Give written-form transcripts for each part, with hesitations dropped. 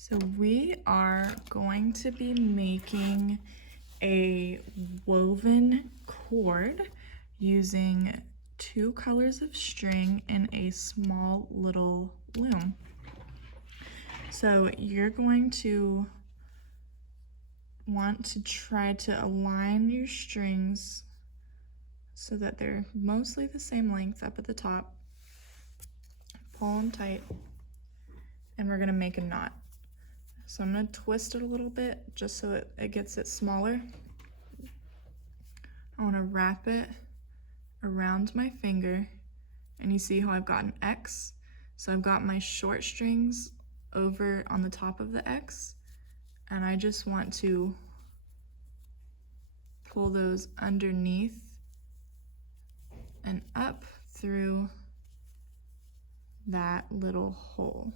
So we are going to be making a woven cord using 2 colors of string and a small little loom. So you're going to want to try to align your strings so that they're mostly the same length up at the top. Pull them tight, and we're going to make a knot. So I'm going to twist it a little bit just so it gets it smaller. I want to wrap it around my finger, and you see how I've got an X? So I've got my short strings over on the top of the X, and I just want to pull those underneath and up through that little hole.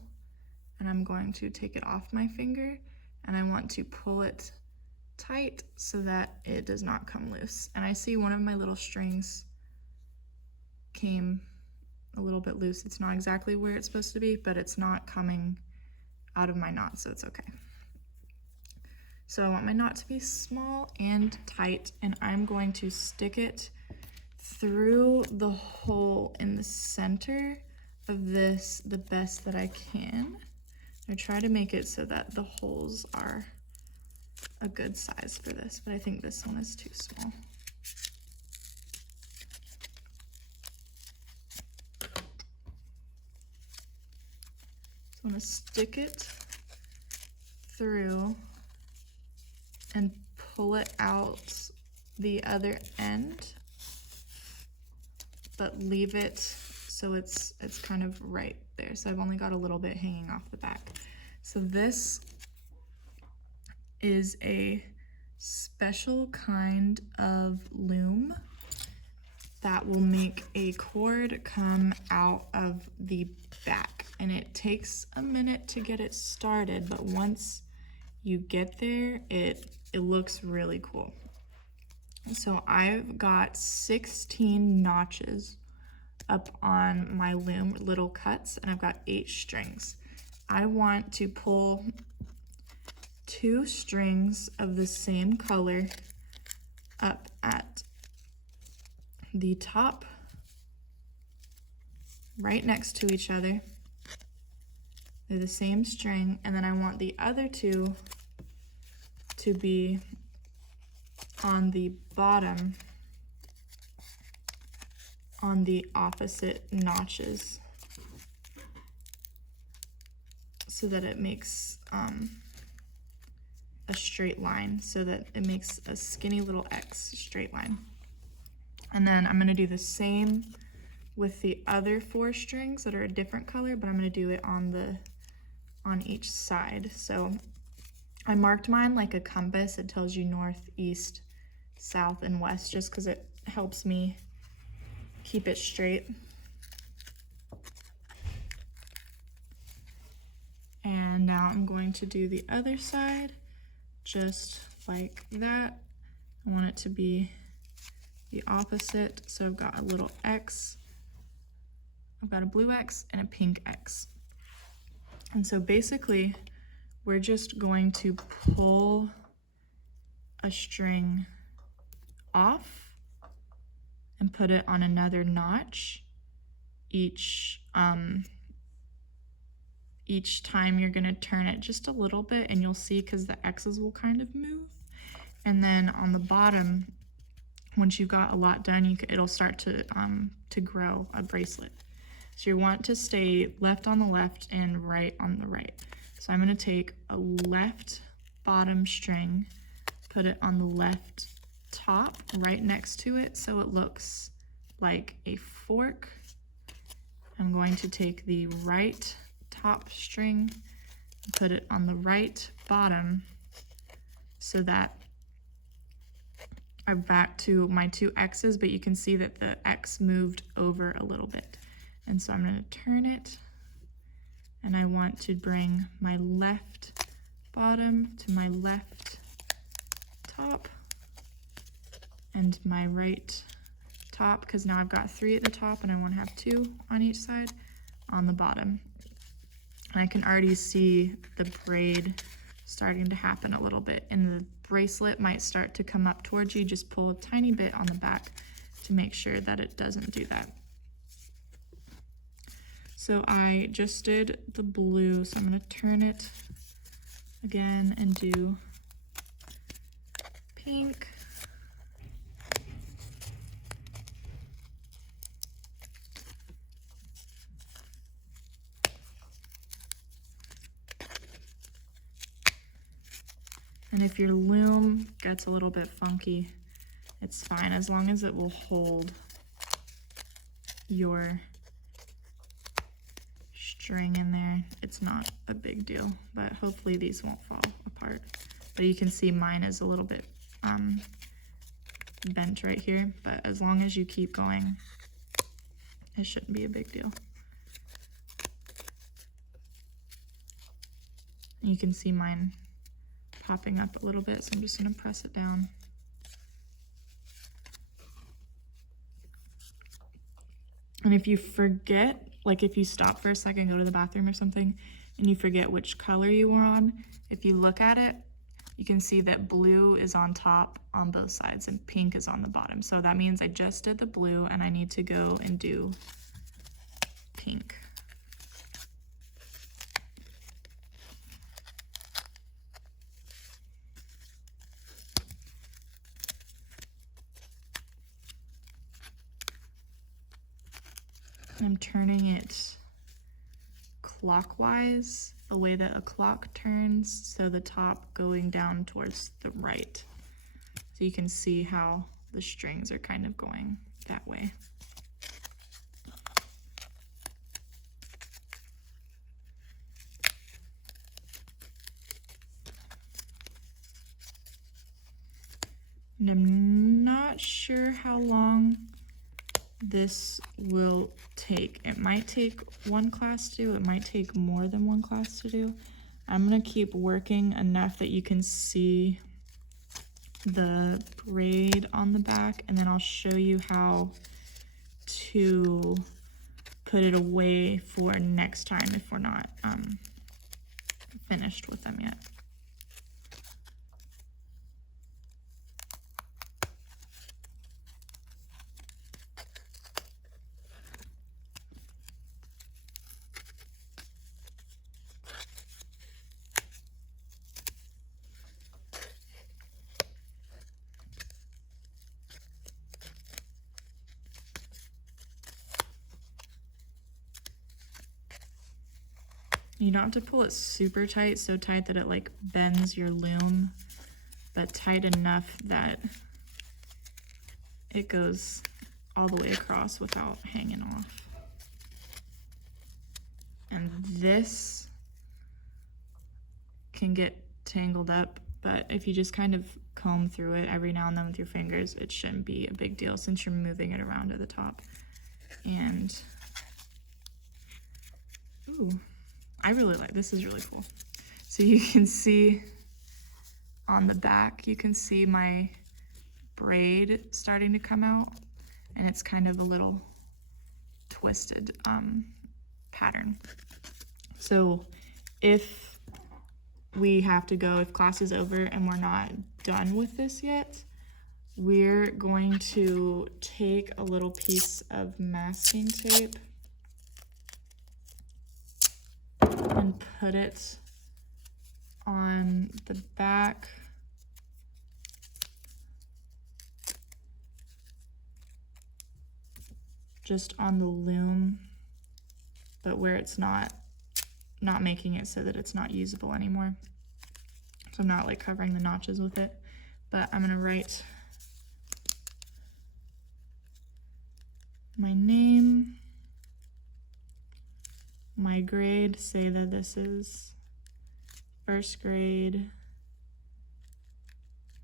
And I'm going to take it off my finger, and I want to pull it tight so that it does not come loose. And I see one of my little strings came a little bit loose. It's not exactly where it's supposed to be, but it's not coming out of my knot, so it's okay. So I want my knot to be small and tight, and I'm going to stick it through the hole in the center of this the best that I can. I try to make it so that the holes are a good size for this, but I think this one is too small. So I'm going to stick it through and pull it out the other end, but leave it so it's kind of right there. So I've only got a little bit hanging off the back. So this is a special kind of loom that will make a cord come out of the back. And it takes a minute to get it started, but once you get there, it looks really cool. So I've got 16 notches up on my loom, little cuts, and I've got 8 strings. I want to pull 2 strings of the same color up at the top, right next to each other. They're the same string, and then I want the other 2 to be on the bottom on the opposite notches so that it makes a straight line, so that it makes a skinny little X straight line. And then I'm going to do the same with the other 4 strings that are a different color, but I'm going to do it on each side. So I marked mine like a compass. It tells you north, east, south, and west, just because it helps me keep it straight. And now I'm going to do the other side just like that. I want it to be the opposite. So I've got a little X, I've got a blue X and a pink X. And so basically we're just going to pull a string off and put it on another notch each time. You're going to turn it just a little bit, and you'll see, because the X's will kind of move. And then on the bottom, once you've got a lot done, it'll start to grow a bracelet. So you want to stay left on the left and right on the right. So I'm going to take a left bottom string, put it on the left top right next to it so it looks like a fork. I'm going to take the right top string and put it on the right bottom so that I'm back to my 2 X's, but you can see that the X moved over a little bit. And so I'm going to turn it, and I want to bring my left bottom to my left top and my right top, because now I've got 3 at the top and I want to have 2 on each side on the bottom. And I can already see the braid starting to happen a little bit, and the bracelet might start to come up towards you. Just pull a tiny bit on the back to make sure that it doesn't do that. So I just did the blue, so I'm going to turn it again and do pink. And if your loom gets a little bit funky, it's fine, as long as it will hold your string in there. It's not a big deal, but hopefully these won't fall apart. But you can see mine is a little bit bent right here, but as long as you keep going, it shouldn't be a big deal. You can see mine popping up a little bit, so I'm just going to press it down. And if you forget, like if you stop for a second, go to the bathroom or something, and you forget which color you were on, if you look at it, you can see that blue is on top on both sides and pink is on the bottom. So that means I just did the blue and I need to go and do pink. I'm turning it clockwise, the way that a clock turns, so the top going down towards the right. So you can see how the strings are kind of going that way. And I'm not sure how long this will take. It might take one class to do, it might take more than one class to do. I'm gonna keep working enough that you can see the braid on the back, and then I'll show you how to put it away for next time if we're not finished with them yet. You don't have to pull it super tight, so tight that it like bends your loom, but tight enough that it goes all the way across without hanging off. And this can get tangled up, but if you just kind of comb through it every now and then with your fingers, it shouldn't be a big deal since you're moving it around at the top. And ooh, I really like, this is really cool. So you can see on the back, you can see my braid starting to come out, and it's kind of a little twisted pattern. So if we have to go, if class is over and we're not done with this yet, we're going to take a little piece of masking tape and put it on the back just on the loom, but where it's not making it so that it's not usable anymore. So I'm not like covering the notches with it, but I'm gonna write my name, my grade, say that this is first grade,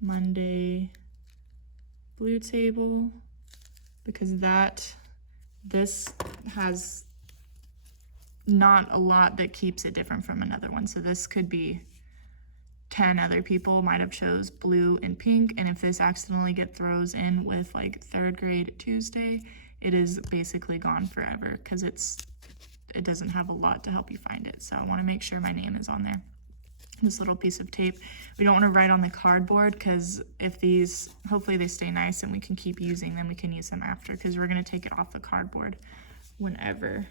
Monday, blue table, because this has not a lot that keeps it different from another one. So this could be 10 other people might have chose blue and pink, and if this accidentally throws in with like third grade Tuesday, it is basically gone forever because it's it doesn't have a lot to help you find it. So I want to make sure my name is on there. This little piece of tape. We don't want to write on the cardboard because if these, hopefully they stay nice and we can keep using them, we can use them after, because we're going to take it off the cardboard whenever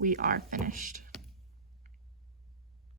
we are finished.